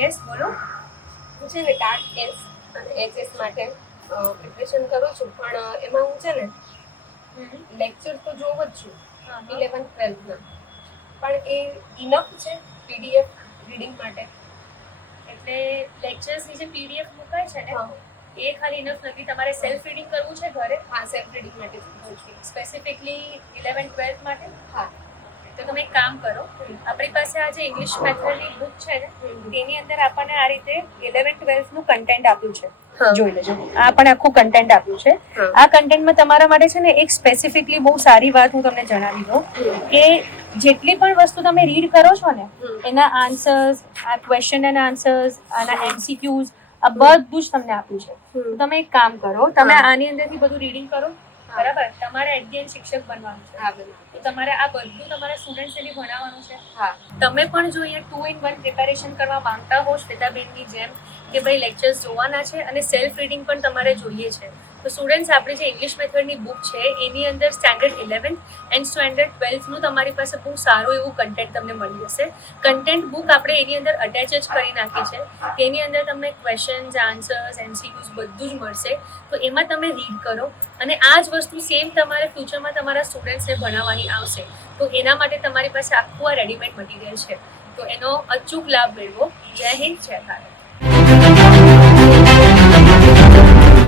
Yes બોલો. હું છે ને ટાટ એસ અને એચએસ માટે પ્રિપરેશન કરું છું, પણ એમાં હું છે ને લેક્ચર તો જોઉં જ છું 11th-12thના, પણ એ ઇનફ છે પીડીએફ રીડિંગ માટે? એટલે લેક્ચર્સની જે પીડીએફ મુકાય છે ને હા એ ખાલી ઇનફ નથી. તમારે સેલ્ફ રીડિંગ કરવું છે ઘરે હા, સેલ્ફ રીડિંગ માટે જ પૂછું છું. સ્પેસિફિકલી 11th-12th માટે? હા. તો તમે એક કામ કરો, આપણી પાસે આ જે ઇંગ્લિશ મેથડની બુક છે ને તેની અંદર આપણને આ રીતે 11th-12th નું કન્ટેન્ટ આપ્યું છે. જોઈ લેજો, આ પણ આખું કન્ટેન્ટ આપ્યું છે. આ કન્ટેન્ટમાં તમારા માટે છે ને એક સ્પેસિફિકલી બહુ સારી વાત હું તમને જણાવી દઉં કે જેટલી પણ વસ્તુ તમે રીડ કરો છો ને એના આન્સર્સ, આ ક્વેશ્ચન એન્ડ આન્સર્સ, આના એમસીક્યુઝ, આ બધું જ તમને આપ્યું છે. તો તમે એક કામ કરો, તમે આની અંદરથી બધું રીડિંગ કરો, બરાબર? તમારે એટ ધી એન્ડ શિક્ષક બનવાનું છે, તો તમારે આ બધું તમારા સ્ટુડન્ટ્સને બી ભણાવવાનું છે. તમે પણ જો અહીંયા 2-in-1 પ્રિપેરેશન કરવા માંગતા હો શ્વેતાબેનની જેમ કે ભાઈ લેક્ચર્સ જોવાના છે અને સેલ્ફ રીડિંગ પણ તમારે જોઈએ છે, તો સ્ટુડન્ટ્સ આપણી જે ઇંગ્લિશ મેથડની બુક છે એની અંદર સ્ટાન્ડર્ડ 11th એન્ડ સ્ટાન્ડર્ડ 12thનું તમારી પાસે બહુ સારું એવું કન્ટેન્ટ તમને મળી જશે. કન્ટેન્ટ બુક આપણે એની અંદર અટેચ જ કરી નાખી છે, તેની અંદર તમને ક્વેશ્ચન્સ, આન્સર્સ, એમસીક્યુઝ બધું જ મળશે. તો એમાં તમે રીડ કરો અને આ જ વસ્તુ સેમ તમારે ફ્યુચરમાં તમારા સ્ટુડન્ટ્સને ભણાવવાની આવશે, તો એના માટે તમારી પાસે આખું આ રેડીમેડ મટીરિયલ છે. તો એનો અચૂક લાભ મેળવો. જય હિન્દ, જય ભારત.